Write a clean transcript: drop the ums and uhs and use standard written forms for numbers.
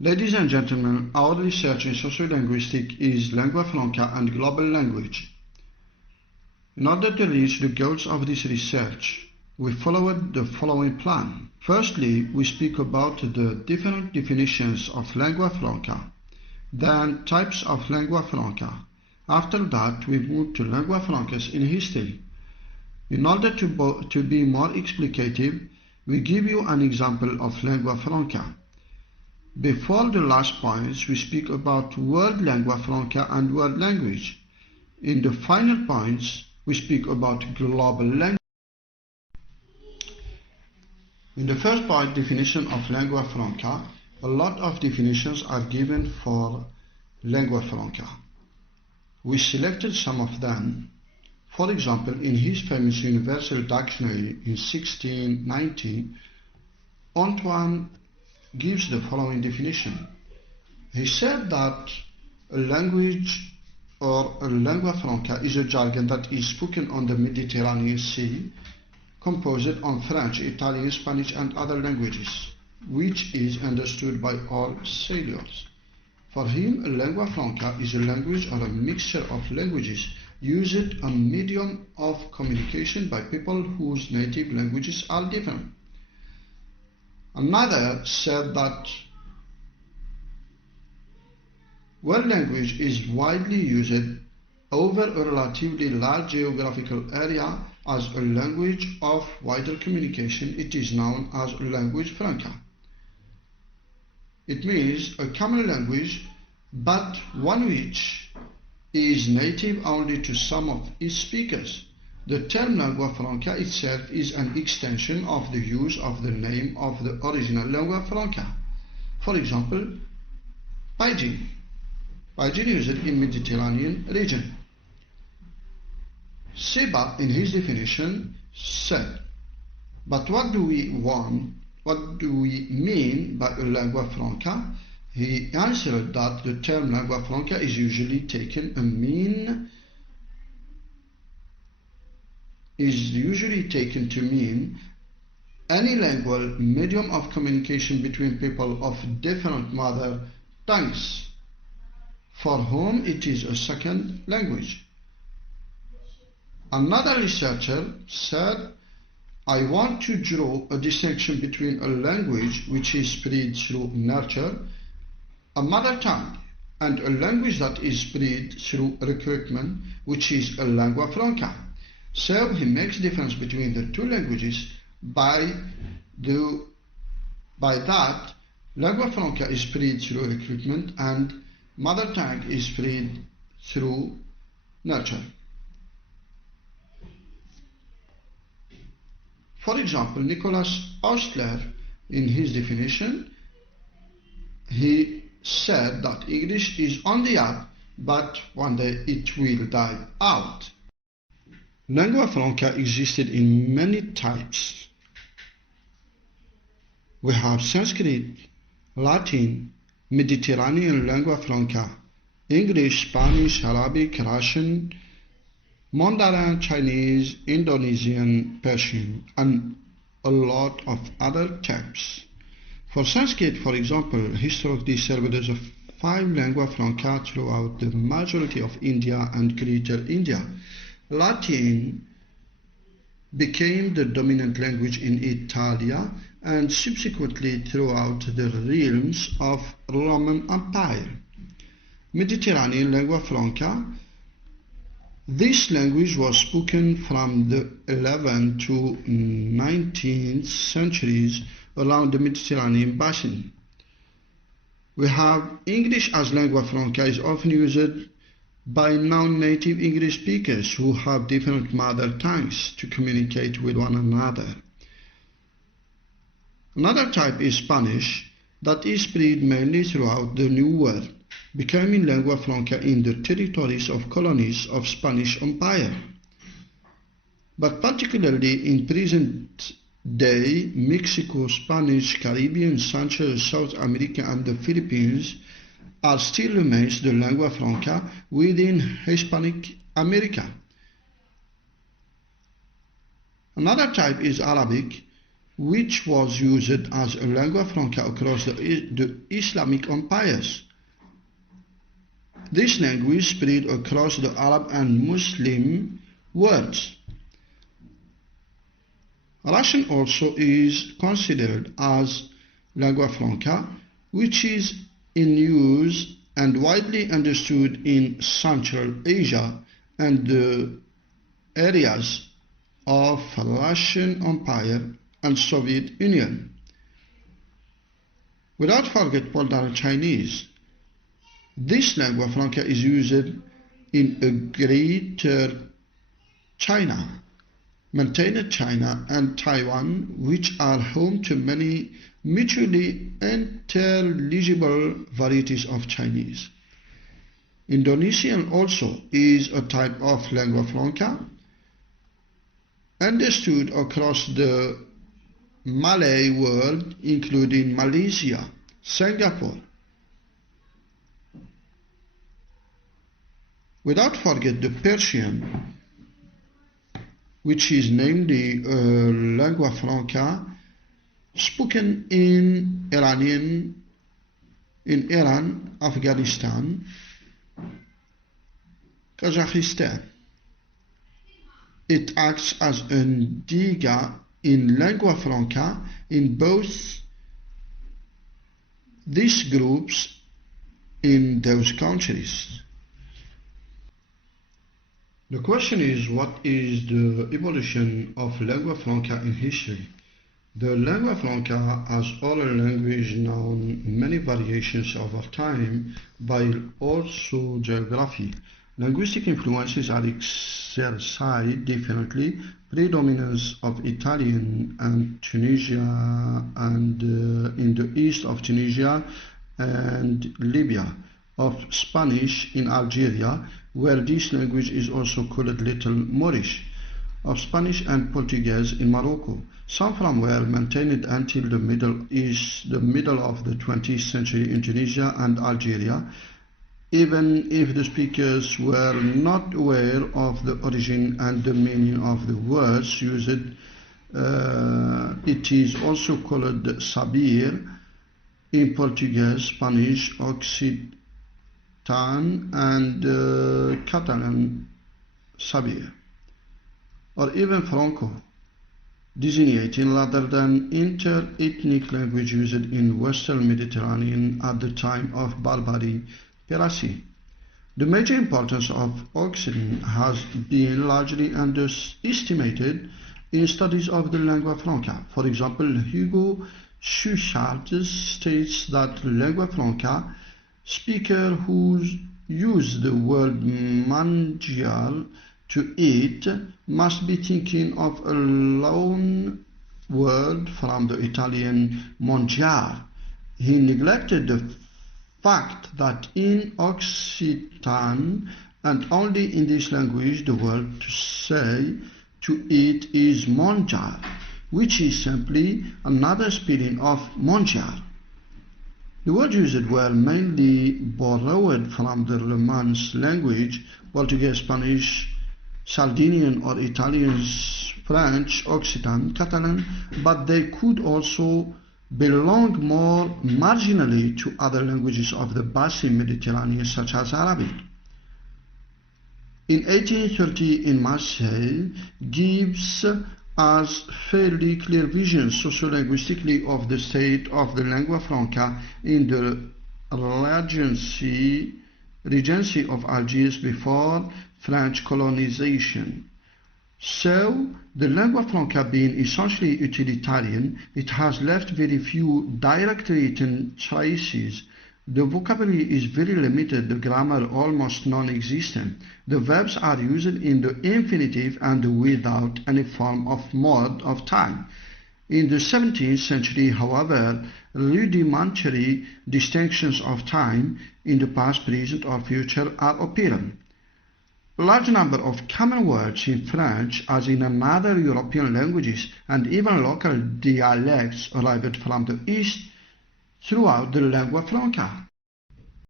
Ladies and gentlemen, our research in sociolinguistics is lingua franca and global language. In order to reach the goals of this research, we followed the following plan. Firstly, we speak about the different definitions of lingua franca, then types of lingua franca. After that, we move to lingua francas in history. In order to be more explicative, we give you an example of lingua franca. Before the last points, we speak about world lingua franca and world language. In the final points, we speak about global language. In the first point, definition of lingua franca, a lot of definitions are given for lingua franca. We selected some of them. For example, in his famous Universal Dictionary in 1690, Antoine gives the following definition. He said that a language or a lingua franca is a jargon that is spoken on the Mediterranean Sea, composed on French, Italian, Spanish and other languages, which is understood by all sailors. For him, a lingua franca is a language or a mixture of languages used a medium of communication by people whose native languages are different. Another said that world language is widely used over a relatively large geographical area as a language of wider communication. It is known as language franca. It means a common language, but one which is native only to some of its speakers. The term lingua franca itself is an extension of the use of the name of the original lingua franca. For example, pidgin. Pidgin used in Mediterranean region. Seba, in his definition, said, but what do we mean by a lingua franca? He answered that the term lingua franca is usually taken to mean any lingual medium of communication between people of different mother tongues, for whom it is a second language. Another researcher said, I want to draw a distinction between a language which is spread through nurture, a mother tongue, and a language that is spread through recruitment, which is a lingua franca. So he makes difference between the two languages by that lingua franca is spread through recruitment and mother tongue is spread through nurture. For example, Nicholas Ostler, in his definition, he said that English is on the up, but one day it will die out. Lingua franca existed in many types. We have Sanskrit, Latin, Mediterranean lingua franca, English, Spanish, Arabic, Russian, Mandarin, Chinese, Indonesian, Persian, and a lot of other types. For Sanskrit, for example, historically served as a 5 lingua franca throughout the majority of India and Greater India. Latin became the dominant language in Italia and subsequently throughout the realms of Roman Empire. Mediterranean lingua franca. This language was spoken from the 11th to 19th centuries around the Mediterranean basin. We have English as lingua franca is often used by non-native English speakers who have different mother tongues to communicate with one another. Another type is Spanish, that is spread mainly throughout the New World, becoming lingua franca in the territories of colonies of Spanish Empire. But particularly in present day, Mexico, Spanish, Caribbean, Central, South America and the Philippines are still remains the lingua franca within Hispanic America. Another type is Arabic, which was used as a lingua franca across the Islamic empires. This language spread across the Arab and Muslim worlds. Russian also is considered as lingua franca, which is in use and widely understood in Central Asia and the areas of Russian Empire and Soviet Union. Without forget Mandarin Chinese. This lingua franca is used in a Greater China, Maintained China and Taiwan, which are home to many mutually intelligible varieties of Chinese. Indonesian also is a type of lingua franca understood across the Malay world, including Malaysia, Singapore. Without forget the Persian, which is namely a lingua franca spoken in Iran, Afghanistan, Kazakhstan. It acts as a diga in lingua franca in both these groups in those countries. The question is, what is the evolution of lingua franca in history? The lingua franca has oral language known many variations over time, while also geography. Linguistic influences are exercised differently. Predominance of Italian and Tunisia and in the east of Tunisia and Libya, of Spanish in Algeria, where this language is also called Little Moorish, of Spanish and Portuguese in Morocco. Some from were maintained until the middle of the 20th century in Tunisia and Algeria, even if the speakers were not aware of the origin and the meaning of the words used. It is also called Sabir in Portuguese, Spanish, Occitan and Catalan Sabir, or even Franco, designating rather than inter-ethnic language used in Western Mediterranean at the time of barbary piracy. The major importance of Occitan has been largely underestimated in studies of the lingua franca. For example, Hugo Schuchardt states that lingua franca speaker who use the word mangiare to eat must be thinking of a loan word from the Italian mangiare. He neglected the fact that in Occitan and only in this language the word to say to eat is mangiare, which is simply another spelling of mangiare. The words used were mainly borrowed from the Romance language, Portuguese, Spanish, Sardinian or Italian, French, Occitan, Catalan, but they could also belong more marginally to other languages of the Basque Mediterranean, such as Arabic. In 1830 in Marseille gives us fairly clear vision sociolinguistically of the state of the lingua franca in the Regency of Algiers before French colonization. So, the lingua franca being essentially utilitarian, it has left very few direct written traces. The vocabulary is very limited, the grammar almost non-existent. The verbs are used in the infinitive and without any form of mode of time. In the 17th century, however, rudimentary distinctions of time in the past, present or future are apparent. A large number of common words in French, as in other European languages, and even local dialects arrived from the East throughout the lingua franca.